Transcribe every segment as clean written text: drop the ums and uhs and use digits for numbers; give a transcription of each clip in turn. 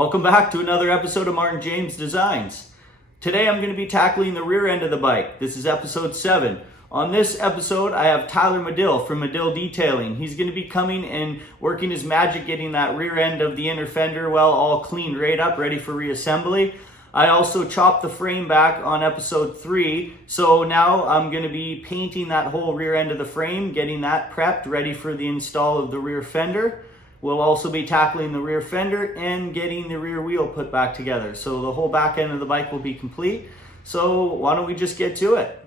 Welcome back to another episode of Martin James Designs. Today I'm going to be tackling the rear end of the bike. This is episode 7. On this episode I have Tyler Madill from Madill Detailing. He's going to be coming and working his magic getting that rear end of the inner fender well all cleaned right up, ready for reassembly. I also chopped the frame back on episode 3, so now I'm going to be painting that whole rear end of the frame, getting that prepped, ready for the install of the rear fender. We'll also be tackling the rear fender and getting the rear wheel put back together. So the whole back end of the bike will be complete. So why don't we just get to it?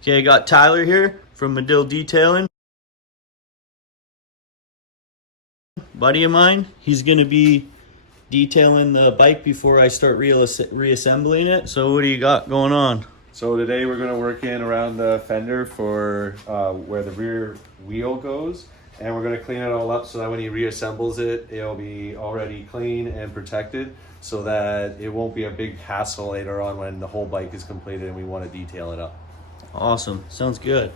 Okay, I got Tyler here from Madill Detailing. Buddy of mine, he's going to be detailing the bike before I start reassembling it. So what do you got going on? So today we're going to work in around the fender for where the rear wheel goes, and we're going to clean it all up so that when he reassembles it, it'll be already clean and protected so that it won't be a big hassle later on when the whole bike is completed and we want to detail it up. Awesome, sounds good.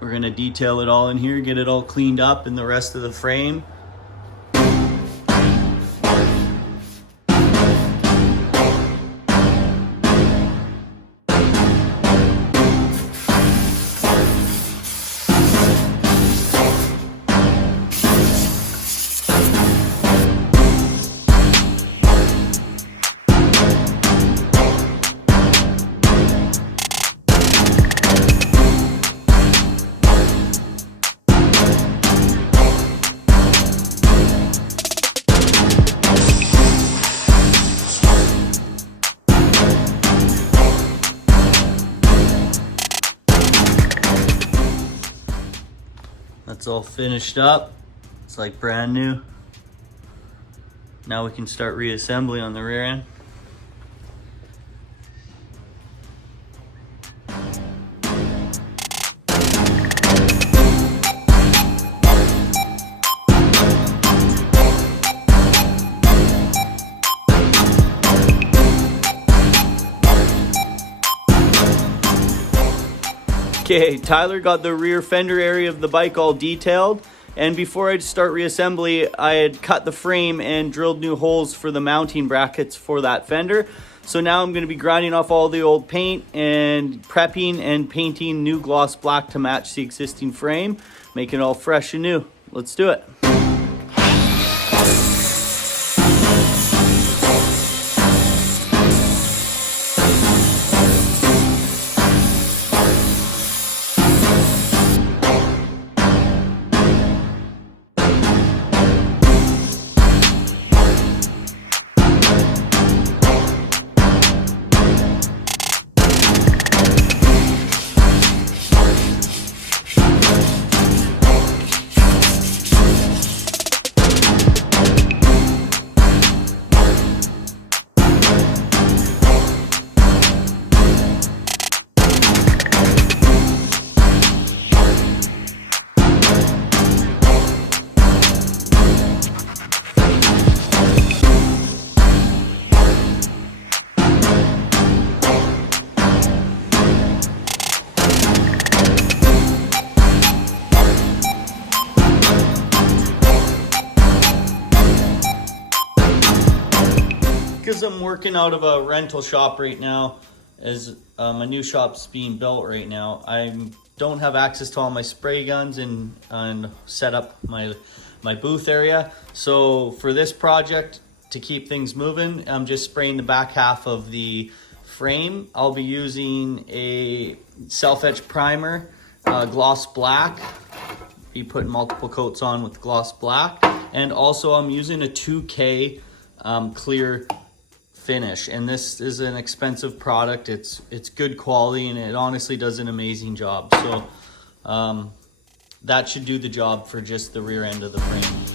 We're going to detail it all in here, get it all cleaned up in the rest of the frame. That's all finished up. It's like brand new. Now we can start reassembly on the rear end. Okay, Tyler got the rear fender area of the bike all detailed, and before I start reassembly, I had cut the frame and drilled new holes for the mounting brackets for that fender. So now I'm going to be grinding off all the old paint and prepping and painting new gloss black to match the existing frame, make it all fresh and new. Let's do it. Because I'm working out of a rental shop right now, as my new shop's being built right now, I don't have access to all my spray guns and set up my booth area. So for this project, to keep things moving, I'm just spraying the back half of the frame. I'll be using a self-etch primer, gloss black. Be putting multiple coats on with gloss black, and also I'm using a 2K clear finish, and this is an expensive product. It's good quality, and it honestly does an amazing job. So that should do the job for just the rear end of the frame.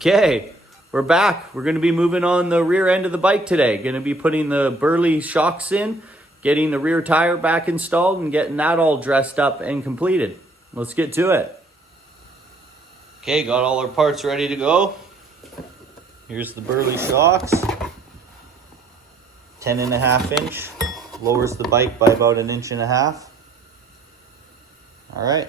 Okay, we're back. We're going to be moving on the rear end of the bike today. Going to be putting the Burly shocks in, getting the rear tire back installed, and getting that all dressed up and completed. Let's get to it. Okay, got all our parts ready to go. Here's the Burly shocks. 10.5 inch. Lowers the bike by about 1.5 inches. All right.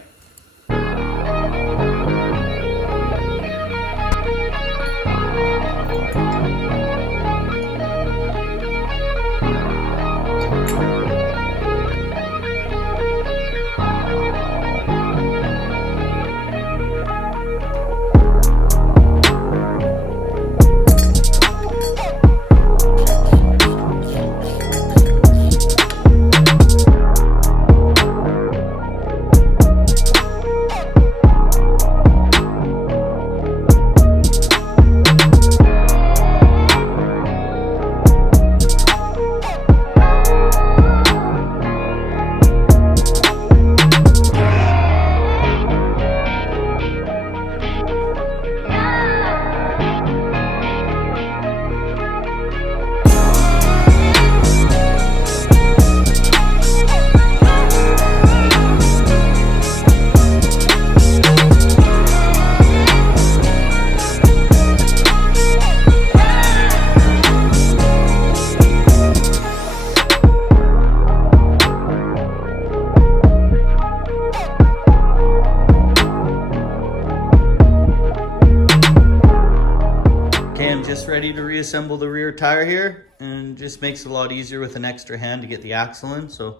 Just ready to reassemble the rear tire here, and just makes it a lot easier with an extra hand to get the axle in. So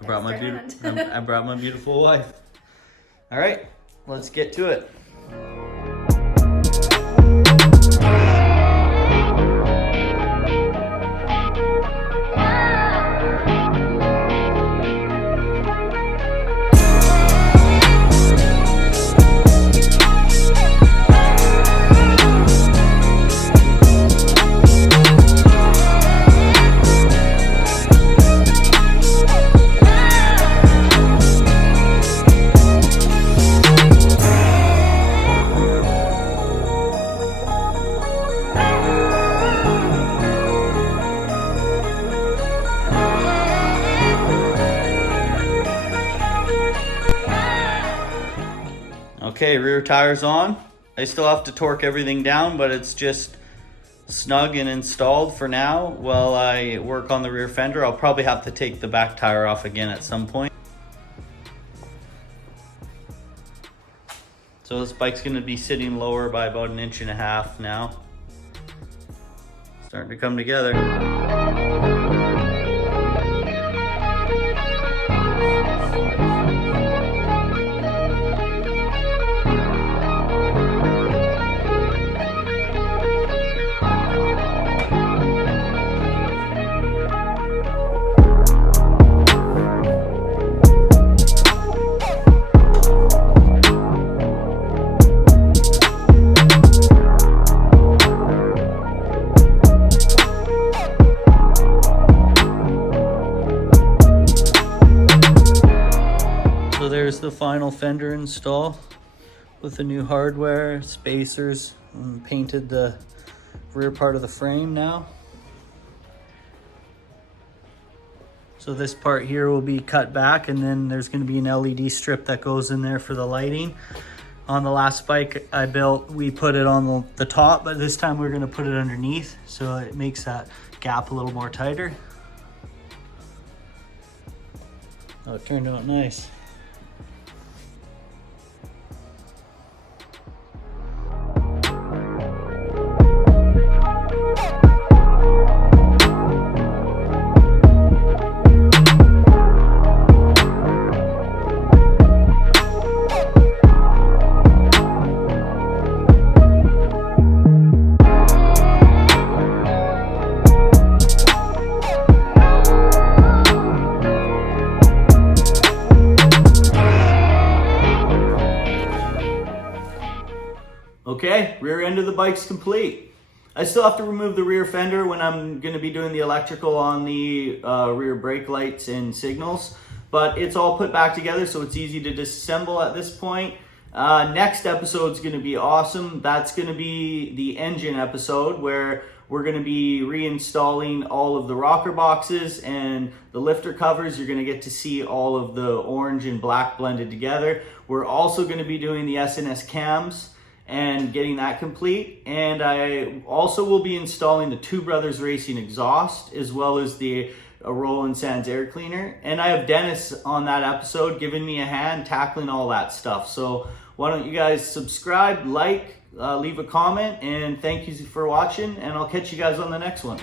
I brought my beautiful wife. All right, let's get to it. Okay, rear tire's on. I still have to torque everything down, but it's just snug and installed for now while I work on the rear fender. I'll probably have to take the back tire off again at some point. So this bike's gonna be sitting lower by about 1.5 inches now. Starting to come together. There's the final fender install with the new hardware, spacers, and painted the rear part of the frame now. So this part here will be cut back, and then there's going to be an LED strip that goes in there for the lighting. On the last bike I built, we put it on the top, but this time we're going to put it underneath, so it makes that gap a little more tighter. Oh, it turned out nice. Okay, rear end of the bike's complete. I still have to remove the rear fender when I'm going to be doing the electrical on the rear brake lights and signals, but it's all put back together, so it's easy to disassemble at this point. Next episode is going to be awesome. That's going to be the engine episode where we're going to be reinstalling all of the rocker boxes and the lifter covers. You're going to get to see all of the orange and black blended together. We're also going to be doing the SNS cams and getting that complete. And I also will be installing the Two Brothers Racing exhaust as well as the Roland Sands air cleaner. And I have Dennis on that episode giving me a hand tackling all that stuff. So why don't you guys subscribe, like, leave a comment, and thank you for watching, and I'll catch you guys on the next one.